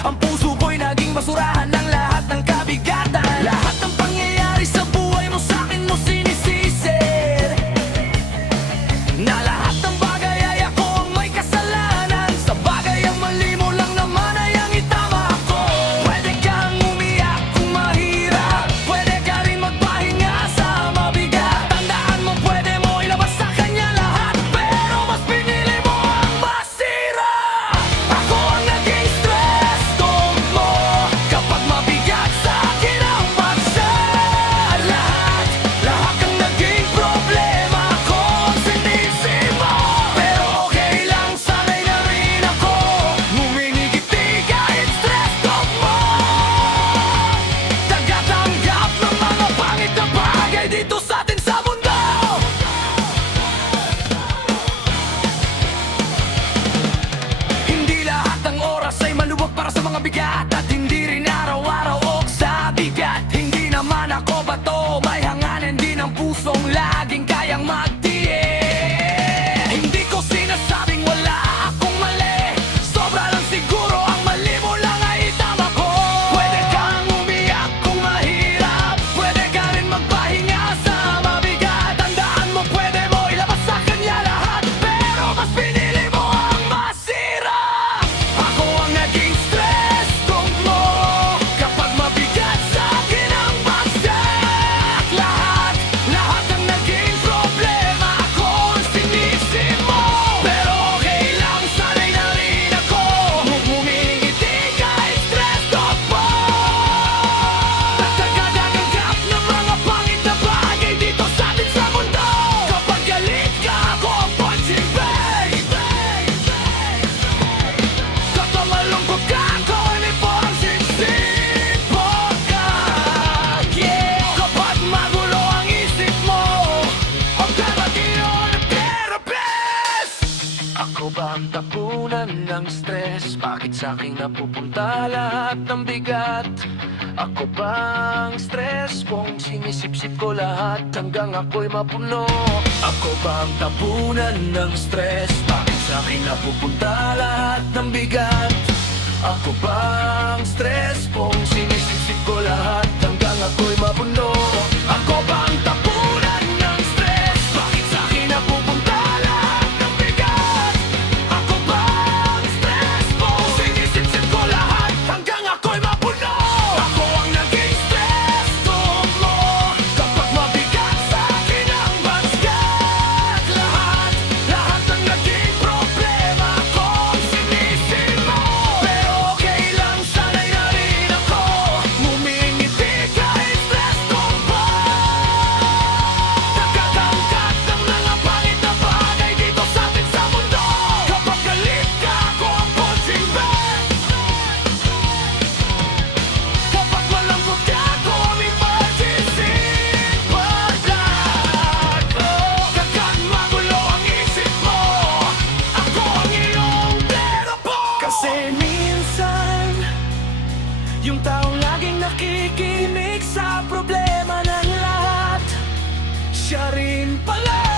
Ang puso ko'y naging basurahan ng lahat ng kabigatan. Lahat ng pangyayari sa buhay mo sa'kin mo sinisisi, na lahat ng bagay ay ako ang may kasalanan. Sa bagay ang mali mo lang naman ay ang itama ako. Pwede kang umiyak kung mahirap, pwede ka rin magpahinga sa mabigat. Tandaan mo pwede mo ilabas sa kanya lahat, pero mas pinili mo ang masira. Ako ang naging stress dog mo kapag mabigat sa akin ang bagsak. Lahat ang naging problema ko ang sinisi mo. Pero okay lang, sanay na rin ako ngumingiti kahit stress dog mo. Tagatanggap ng mga pangit na bagay dito sa atin sa mundo. Hindi lahat ng oras ay maluwag para sa mga bigat, at hindi rin araw-araw og sa bigat. Hindi naman ako bato, may hanganan din ang pusong laging kayang magtiis. Hindi ko sinasabing wala akong mali, sobra lang siguro ang mali mo lang ay tama ko. Pwede kang umiyak kung mahirap, pwede ka rin magpahinga sa mabigat. Tandaan mo pwede mo ilabas sa kanya lahat, pero mas pinili mo ang masira. Ako ang naging stress dog mo kapag mabigat sa akin ang bagsak. Lahat ang naging problema ko ang sinisi mo. Pero okay lang, sanay na rin ako ngumingiti kahit stress dog mo. Tagatanggap ng mga pangit na bagay dito sa atin sa mundo. Kapag galit ka, ako ang punching bag. Kapag malungkot ka, ako ang ipong siksipot ka. Kapag magulo ang isip mo, ang kabatino ng therapist. Ako ba ang tapunan ng stress? Bakit sa'king napupunta lahat ng bigat? Ako ba ang stress kung sinisip-sip ko lahat hanggang ako'y mapuno? Ako ba ang tapunan ng stress? Bakit sa'kin napupunta lahat ng bigat? Ako ba ang stress kung sinisip-sip ko lahat hanggang ako'y mapuno? Ako ba ang tapunan ng stress? Bakit sa'kin napupunta lahat ng bigat? Ako ba ang stress kung sinisip-sip ko lahat hanggang ako'y mapuno? Ako ang naging stress dog mo kapag mabigat sa akin ang bagsak. Lahat ang naging problema ko ang sinisi mo. Pero okay lang, sanay na rin ako ngumingiti kahit stress dog mo. Tagatanggap ng mga pangit na bagay dito sa atin sa mundo. Kapag galit ka, ako ang punching bag. Kapag malungkot ka, ako ang emergency button. Kapag magulo ang isip mo, ako ang iyong therapist. Kasi minsan, yung taong laging nakikinig sa problema ng lahat, siya rin pala